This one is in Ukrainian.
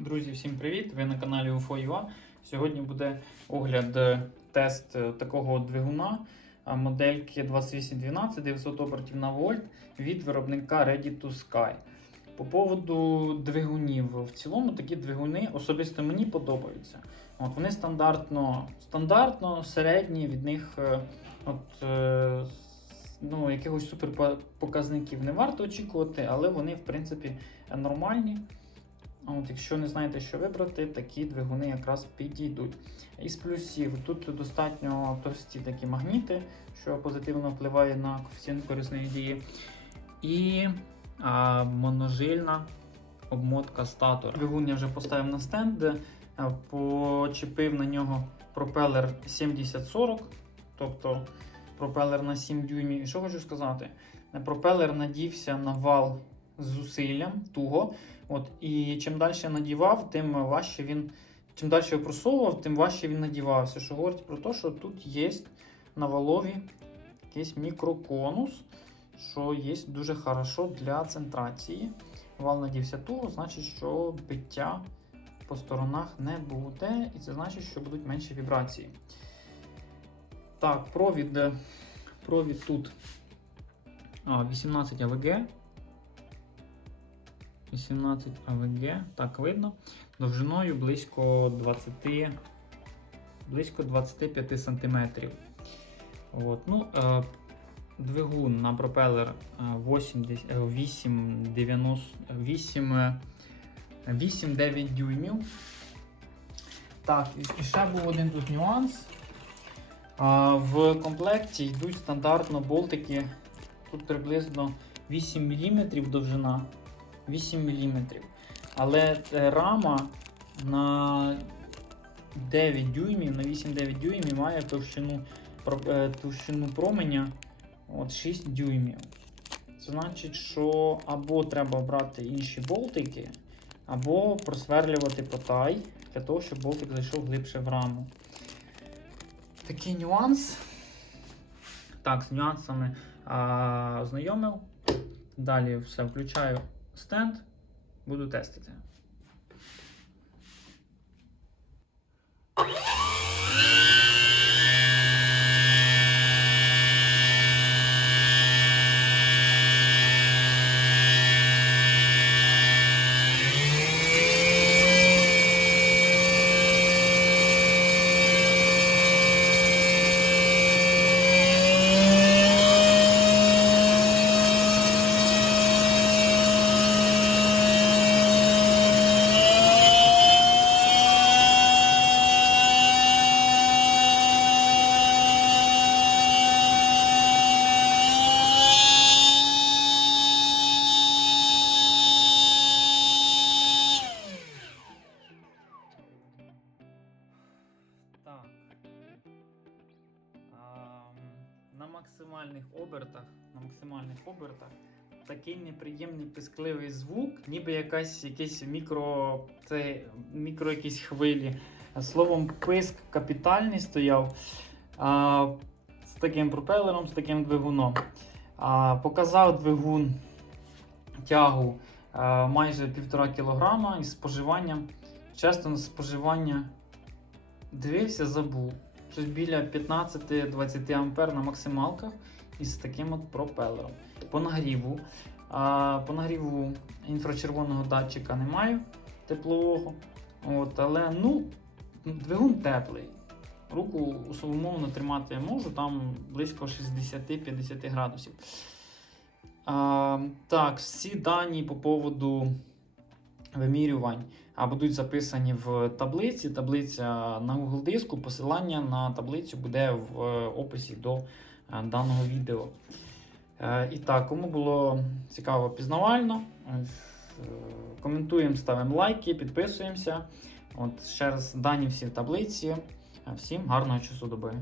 Друзі, всім привіт! Ви на каналі UFO.ua. Сьогодні буде огляд, е, тест е, такого двигуна модельки 2812 900 обертів на вольт від виробника Ready to Sky. По поводу двигунів, в цілому такі двигуни особисто мені подобаються. От Вони стандартно, стандартно середні, від них е, от, е, ну, якихось суперпоказників не варто очікувати, але вони, в принципі, нормальні. От, Якщо не знаєте, що вибрати, такі двигуни якраз підійдуть. Із плюсів тут достатньо товсті такі магніти, що позитивно впливає на коефіцієнт корисної дії. І а, моножильна обмотка статора. Двигун я вже поставив на стенд, е, почепив на нього пропелер 7040, тобто пропелер на 7 дюймів. І що хочу сказати? Пропелер надівся на вал з зусиллям туго. От, І чим далі я надівав, тим важче він, чим далі просовував, тим важче він надівався. Що говорить про те, що тут є на валові якийсь мікроконус, що є дуже хорошо для центрації. Вал надівся туго, значить, що биття по сторонах не буде, і це значить, що будуть менші вібрації. Так, провід, провід тут 18 АВГ. 18 АВГ, так видно, довжиною близько 20, близько 25 см. От, ну, е, двигун на пропелер 8-9 дюймів. Так, і ще був один тут нюанс. А, в комплекті йдуть стандартно болтики. Тут приблизно 8 мм довжина. 8 мм. Але е, рама на 9 дюймів, на 8-9 дюймів має товщину е, товщину променя от 6 дюймів. Це значить, що або треба брати інші болтики, або просверлювати потай для того, щоб болтик зайшов глибше в раму. Такий нюанс. Так, з нюансами а, ознайомив. Далі все включаю стенд, буду тестити. Так. А, на максимальних обертах, на максимальних обертах такий неприємний пискливий звук, ніби якась якесь мікро, це, мікро якісь хвилі. Словом, писк капітальний стояв а, з таким пропелером, з таким двигуном. А, показав двигун тягу а, майже 1,5 кг із споживанням. Часто споживання дивився, забув. Щось біля 15-20 ампер на максималках із таким от пропелером. По нагріву. А, по нагріву інфрачервоного датчика немає теплового. От, але ну, двигун теплий. Руку умовно тримати можу, там близько 60-50 градусів. А, так, всі дані по поводу вимірювань а будуть записані в таблиці. Таблиця на Google диску. Посилання на таблицю буде в е, описі до е, даного відео. Е, І так, кому було цікаво пізнавально, коментуємо, ставимо лайки, підписуємося. От Ще раз дані всі в таблиці. Всім гарного часу доби.